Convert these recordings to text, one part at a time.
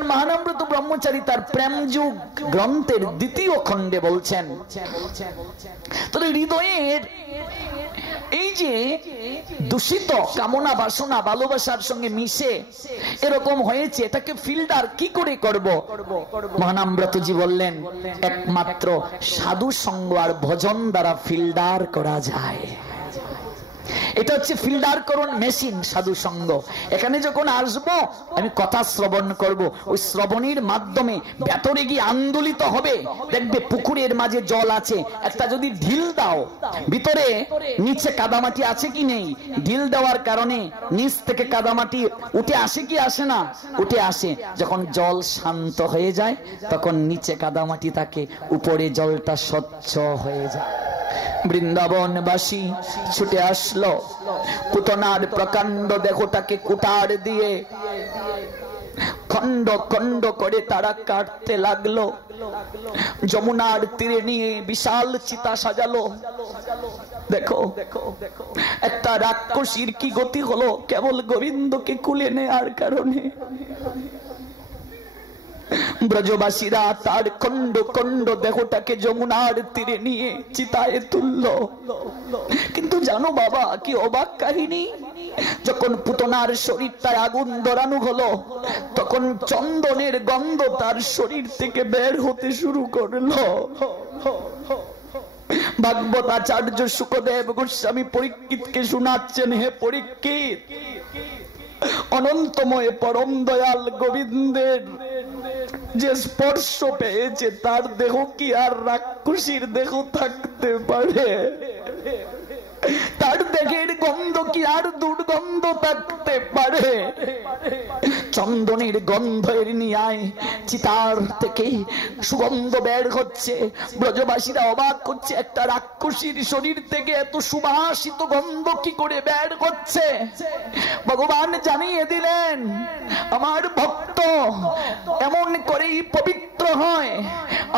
এখন মহানামৃত ব্রহ্মচারী তার প্রেম যুগ গ্রন্থের দ্বিতীয় খণ্ডে বলছেন। তবে হৃদয়ের এই যে দূষিত কামনা, বাসনা, ভালোবাসার সঙ্গে মিশে এরকম হয়েছে, এটাকে ফিল্টার কি করে করব? মহানামব্রতজি বললেন, একমাত্র সাধু সঙ্গ আর ভজন দ্বারা ফিল্টার করা যায়। এটা হচ্ছে ফিল্টার করুন মেশিন, সাধু সঙ্গ। এখানে যখন আসব, আমি কথা শ্রবণ করব। ওই শ্রবণের মাধ্যমে ভেতরে গিয়ে আন্দোলিত হবে। দেখবে পুকুরের মাঝে জল আছে। একটা যদি ঢিল দাও, ভিতরে নিচে কাদামাটি আছে কি নেই? ঢিল দেওয়ার কারণে নিচ থেকে কাদামাটি উঠে আসে কি আসে না? উঠে আসে। যখন জল শান্ত হয়ে যায়, তখন নিচে কাদামাটি থাকে। উপরে জলটা স্বচ্ছ হয়ে যায়। বৃন্দাবনবাসী ছুটে আসলো। পুতনার প্রকাণ্ড দেহটাকে কুটার দিয়ে খন্ড খন্ড করে তারা কাটতে লাগল। যমুনার তীরে নিয়ে বিশাল চিতা সাজালো। দেখো, একটা রাক্ষসীর কি গতি হলো? কেবল গোবিন্দকে কুলে নেয়ার কারণে। ব্রজবাসীরা তার খন্ড খন্ড দেহটাকে যমুনার তীরে নিয়ে চিতায় তুলল। কিন্তু জানো বাবা, কি অবাক কাহিনী? যখন পুতনার শরীরটায় আগুন ধরানো হলো, তখন চন্দনের গন্ধ তার শরীর থেকে বের হতে শুরু করল। ভাগবত আচার্য সুখদেব গোস্বামী পরীক্ষিতকে শোনাচ্ছেন, হে পরীক্ষিত, অনন্তময় পরম দয়াল গোবিন্দের যে স্পর্শ পেয়েছে তার দেহ কি আর রাক্ষসীর দেহ থাকতে পারে? তার দেহের গন্ধ কি আর দুর্গন্ধ থাকতে পারে? চন্দনের গন্ধের নিয়ায় চিতার থেকে সুগন্ধ বের হচ্ছে। ব্রজবাসীরা অবাক করছে, একটা রাক্ষসীর শরীর থেকে এত সুবাসিত গন্ধ কি করে বের হচ্ছে? ভগবান জানিয়ে দিলেন, আমার ভক্ত এমন করেই পবিত্র হয়।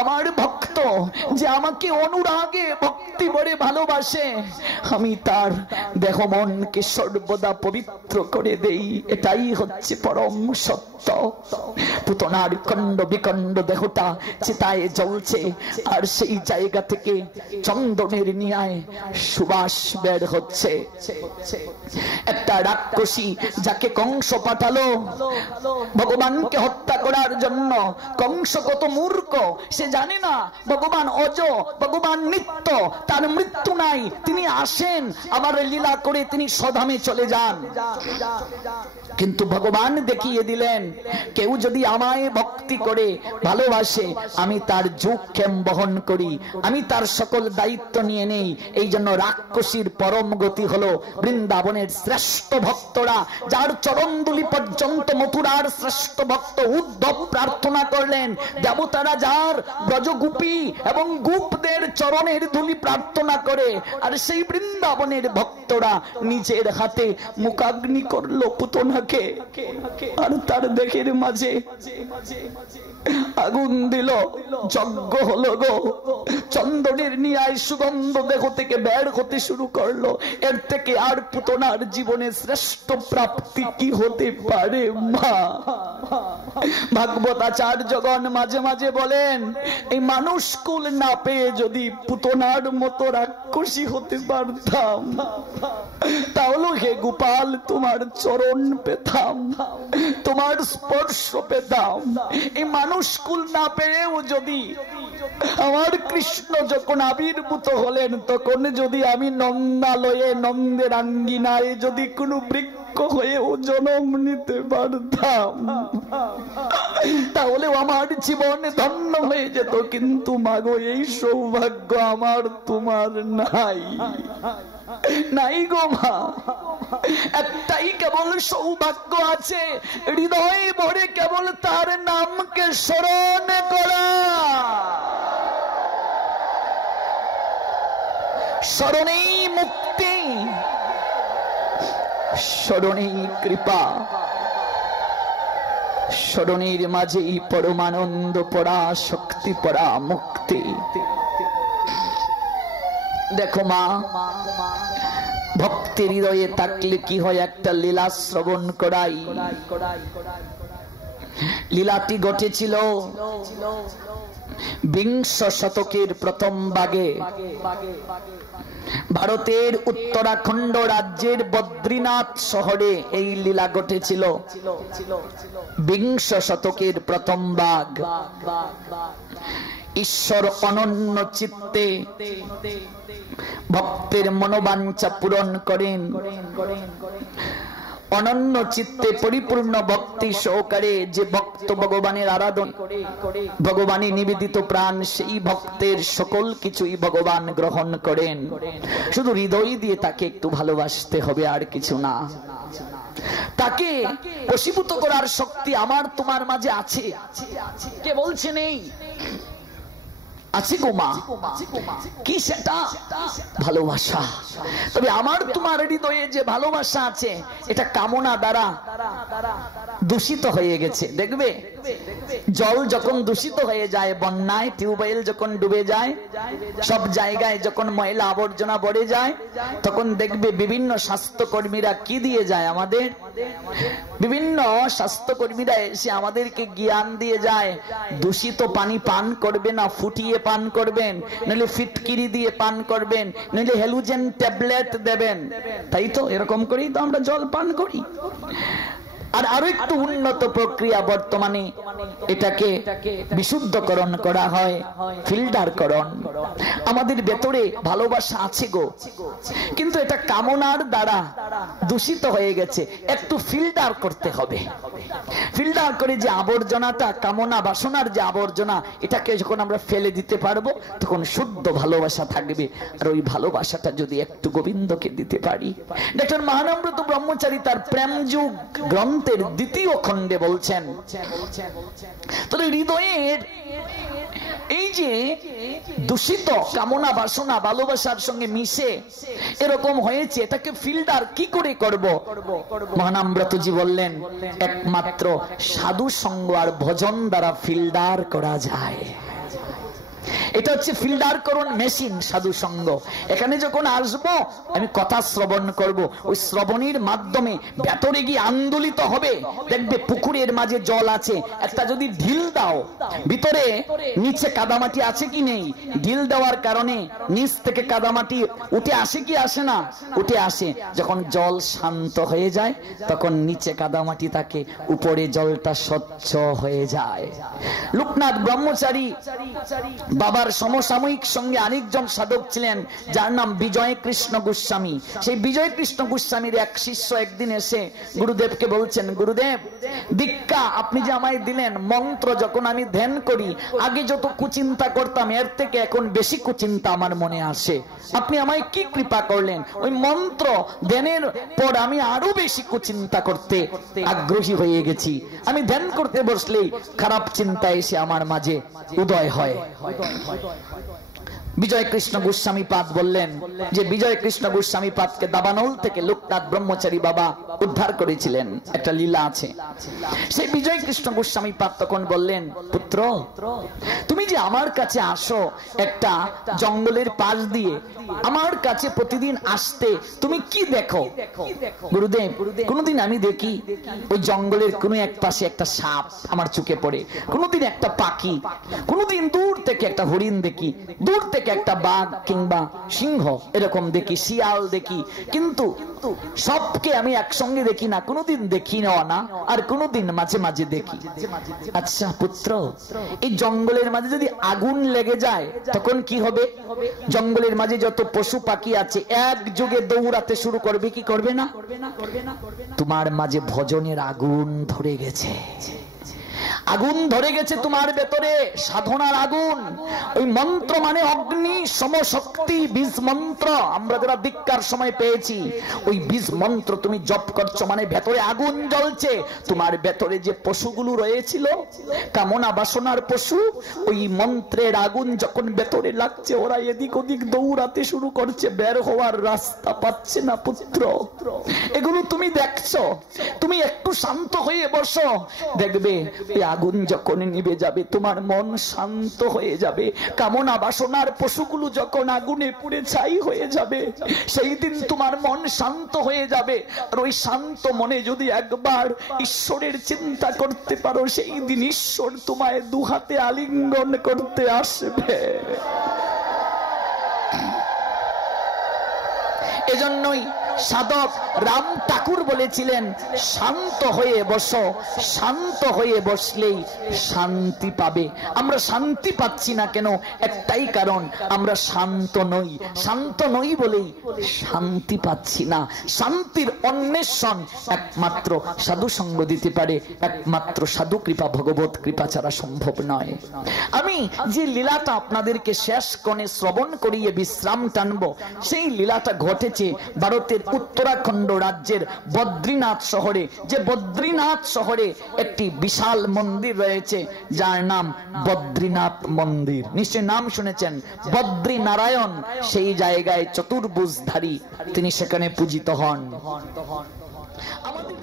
আমার ভক্ত যে আমাকে অনুরাগে ভক্তি ভরে ভালোবাসে। আমি তার দেহ মনকে সর্বদা পবিত্র করে দেই। এটাই হচ্ছে পরম সত্য। পুতনার খণ্ড বিখণ্ড দেহটা চিতায় জ্বলছে আর সেই জায়গা থেকে চন্দনের নিয়ায় সুবাস বের হচ্ছে। একটা রাক্ষসী যাকে কংস পাঠালো, ভগবানকে হত্যা করার জন্য। কংস কত মূর্খ, সে জানে না। ভগবান অজ, ভগবান নিত্য, তার মৃত্যু নাই, তিনি আসেন আমার লীলা করে তিনি সদামে চলে যান। কিন্তু ভগবান দেখিয়ে দিলেন, কেউ যদি আমায় ভক্তি করে, ভালোবাসে, আমি তার যুগক্ষেম বহন করি, আমি তার সকল দায়িত্ব নিয়ে নেই। এই জন্য রাক্ষসীর পরম গতি হলো বৃন্দাবনের শ্রেষ্ঠ ভক্তরা, যার চরণদুলি পর্যন্ত মথুরার শ্রেষ্ঠ ভক্ত উদ্ধব প্রার্থনা করলেন। দেবতারা যার ব্রজগুপি এবং গুপদের চরণের ধুলি প্রার্থনা করে, আর সেই বৃন্দাবনের ভক্তরা নিজের হাতে মুখাগ্নি করল পুতনাকে। আর তার দেখের মাঝে আগুন দিল। যজ্ঞ হলো গো। চন্দনের নিয়ায় সুগন্ধ দেহ থেকে বের হতে শুরু করল। এর থেকে আর পুতনার জীবনে শ্রেষ্ঠ প্রাপ্তি কি হতে পারে, মা? ভাগবত আচার্যগণ মাঝে মাঝে বলেন, এই মানুষ কুল না পেয়ে যদি পুতনার মতো রাক্ষসী হতে পারতাম, তাহলে হে গোপাল, তোমার চরণ পেতাম তোমার স্পর্শ পেতাম এই মানুষ কুল না পেয়েও যদি আমার কৃষ্ণ যখন আবির্ভূত হলেন, তখন যদি আমি নন্দালয়ে নন্দের আঙ্গিনায় যদি কোনো বৃক্ষ হয়েও জন্ম নিতে পারতাম তাহলে আমার জীবনে ধন্য হয়ে যেত। কিন্তু মাগো, এই সৌভাগ্য আমার তোমার নাই। নাই গো মা। একটাই কেবল সৌভাগ্য আছে, হৃদয় ভরে কেবল তার নামকে স্মরণ করা। স্মরণেই মুক্তি, স্মরণেই কৃপা, স্মরণের মাঝেই পরমানন্দ পড়া শক্তি পড়া মুক্তি দেখো মা ভক্তি হৃদয়ে থাকলে কি হয় একটা লীলা শ্রবণ করাই। লীলাটি ঘটেছিল বিংশ শতকের প্রথম ভাগে ভারতের উত্তরাখণ্ড রাজ্যের বদ্রীনাথ শহরে এই লীলা ঘটেছিল। বিংশ শতকের প্রথম ভাগ ঈশ্বর অনন্য চিত্তে ভক্তের মনোবাঞ্ছা পূরণ করেন। অনন্য চিত্তে পরিপূর্ণ ভক্তি সহকারে যে ভক্ত ভগবানের আরাধন, ভগবানে নিবেদিত প্রাণ, সেই ভক্তের সকল কিছুই ভগবান গ্রহণ করেন। শুধু হৃদয় দিয়ে তাকে একটু ভালোবাসতে হবে আর কিছু না। তাকে বশীভূত করার শক্তি আমার তোমার মাঝে আছে। কে বলছে নেই? আছে গো মা। কি সেটা? ভালোবাসা। তবে আমার তোমার হৃদয়ে যে ভালোবাসা আছে, এটা কামনা দ্বারা দূষিত হয়ে গেছে। দেখবে? জল যখন দূষিত হয়ে যায় বন্যায়, টিউবওয়েল যখন ডুবে যায়, সব জায়গায় যখন ময়লা আবর্জনা বড়ে যায়, তখন দেখবে বিভিন্ন স্বাস্থ্যকর্মীরা কি দিয়ে যায় আমাদের? বিভিন্ন স্বাস্থ্যকর্মীরা এসে আমাদেরকে জ্ঞান দিয়ে যায়, দূষিত পানি পান করবে না, ফুটিয়ে পান করবেন নইলে ফিটকিরি দিয়ে পান করবেন নইলে হেলুজেন ট্যাবলেট দেবেন। তাই তো? এরকম করেই তো আমরা জল পান করি। আর আরও একটু উন্নত প্রক্রিয়া বর্তমানে এটাকে বিশুদ্ধকরণ করা হয়, ফিল্টারকরণ। আমাদের ভেতরে ভালোবাসা আছে গো। কিন্তু এটা কামনার দ্বারা দূষিত হয়ে গেছে। একটু ফিল্টার করতে হবে। ফিল্টার করে যে আবর্জনাটা, কামনা, বাসনার যে আবর্জনা, এটাকে যখন আমরা ফেলে দিতে পারব, তখন শুদ্ধ ভালোবাসা থাকবে। আর ওই ভালোবাসাটা যদি একটু গোবিন্দকে দিতে পারি। ডক্টর মহানম্রত ব্রহ্মচারী তার প্রেম যুগ গ্রন্থের দ্বিতীয় খণ্ডে বলছেন হৃদয়ের এই যে দূষিত কামনা বাসনা ভালোবাসার সঙ্গে মিশে এরকম হয়েছে, এটাকে ফিল্টার কি করে করব? মহানাম্রতজি বললেন, একমাত্র সাধু সঙ্গ আর ভজন দ্বারা ফিল্টার করা যায়। এটা হচ্ছে ফিল্টার করুন মেশিন, সাধু সঙ্গ। এখানে যখন আসব, আমি কথা শ্রবণ করব। ওই শ্রবণের মাধ্যমে ভেতরে গিয়ে আন্দোলিত হবে। দেখবে পুকুরের মাঝে জল আছে। একটা যদি ঢিল দাও, ভিতরে নিচে কাদামাটি আছে কি নেই? ঢিল দেওয়ার কারণে নিচ থেকে কাদামাটি উঠে আসে কি আসে না? উঠে আসে। যখন জল শান্ত হয়ে যায়, তখন নিচে কাদামাটি থাকে। উপরে জলটা স্বচ্ছ হয়ে যায়। লোকনাথ ব্রহ্মচারী বাবার সমসাময়িক সঙ্গে আরেকজন সাধক ছিলেন, যার নাম বিজয় কৃষ্ণ গোস্বামী। সেই বিজয় কৃষ্ণ গোস্বামীর এক শিষ্য একদিন এসে গুরুদেবকে বলছেন, গুরুদেব, দীক্ষা আপনি যে আমায় দিলেন, মন্ত্র যখন আমি ধ্যান করি, আগে যত কুচিন্তা করতাম, এর থেকে এখন বেশি কুচিন্তা আমার মনে আসে। আপনি আমায় কি কৃপা করলেন? ওই মন্ত্র ধ্যানের পর আমি আরও বেশি কুচিন্তা করতে আগ্রহী হয়ে গেছি। আমি ধ্যান করতে বসলেই খারাপ চিন্তা এসে আমার মাঝে উদয় হয়। 对怼 বিজয় কৃষ্ণ গোস্বামী পাদ বললেন যে বিজয় কৃষ্ণ গোস্বামী পাদকে দাবানল থেকে লোকনাথ ব্রহ্মচারী বাবা উদ্ধার করেছিলেন। একটা লীলা আছে। সেই বিজয় কৃষ্ণ গোস্বামী পাদ তখন বললেন, পুত্র, তুমি যে আমার কাছে আসো একটা জঙ্গলের পাশ দিয়ে, আমার কাছে প্রতিদিন আসতে তুমি কি দেখো? গুরুদেব, কোনদিন আমি দেখি ওই জঙ্গলের কোনো এক পাশে একটা সাপ আমার চোখে পড়ে, কোনদিন একটা পাখি, কোনদিন দূর থেকে একটা হরিণ দেখি, দূর থেকে একটা বাঘ কিংবা সিংহ, এরকম দেখি, শিয়াল দেখি। কিন্তু সবকে আমি একসঙ্গে দেখি না, কোনোদিন দেখি না, আর কোনোদিন মাঝে মাঝে দেখি। আচ্ছা পুত্র, এই জঙ্গলের মাঝে যদি আগুন লেগে যায়, তখন কি হবে? জঙ্গলের মাঝে যত পশু পাখি আছে, এক যুগে দৌড়াতে শুরু করবে, কি করবে না? তোমার মাঝে ভজনের আগুন ধরে গেছে। আগুন ধরে গেছে তোমার ভেতরে, সাধনার আগুন। ওই মন্ত্র মানে অগ্নি, সমশক্তি, বীজ মন্ত্র। আমরা যারা দীক্ষার সময় পেয়েছি, ওই বীজ মন্ত্র তুমি জপ করছ মানে ভেতরে আগুন জ্বলছে। তোমার ভেতরে যে পশুগুলো রয়েছিল, কামনা বাসনার পশু, ওই মন্ত্রের আগুন যখন ভেতরে লাগছে, ওরা এদিক ওদিক দৌড়াতে শুরু করছে, বের হওয়ার রাস্তা পাচ্ছে না পুত্র। এগুলো তুমি দেখছ। তুমি একটু শান্ত হয়ে বসো। দেখবে আগুন যখন নিভে যাবে, তোমার মন শান্ত হয়ে যাবে। কামনা বাসনার পশুগুলো যখন আগুনে পুড়ে ছাই হয়ে যাবে, সেই দিন তোমার মন শান্ত হয়ে যাবে। আর ওই শান্ত মনে যদি একবার ঈশ্বরের চিন্তা করতে পারো, সেই দিন ঈশ্বর তোমায় দুহাতে আলিঙ্গন করতে আসবে। এজন্যই সাধক রাম ঠাকুর বলেছিলেন, শান্ত হয়ে বসো, শান্ত হয়ে বসলেই শান্তি পাবে। আমরা শান্তি পাচ্ছি না কেন? একটাই কারণ, আমরা শান্ত নই। শান্ত নই বলেই শান্তি পাচ্ছি না। শান্তির অন্বেষণ একমাত্র সাধু সঙ্গ দিতে পারে, একমাত্র সাধু কৃপা, ভগবত কৃপা ছাড়া সম্ভব নয়। আমি যে লীলাটা আপনাদেরকে শেষ কণে শ্রবণ করিয়ে বিশ্রাম টানবো, সেই লীলাটা ঘটেছে ভারতের উত্তরাখণ্ড রাজ্যের বদ্রীনাথ শহরে, যে বদ্রীনাথ শহরে একটি বিশাল মন্দির রয়েছে, যার নাম বদ্রীনাথ মন্দির। নিশ্চয় নাম শুনেছেন বদ্রী নারায়ণ সেই জায়গায় চতুর্ভুজধারী তিনি সেখানে পূজিত হন। আমাদের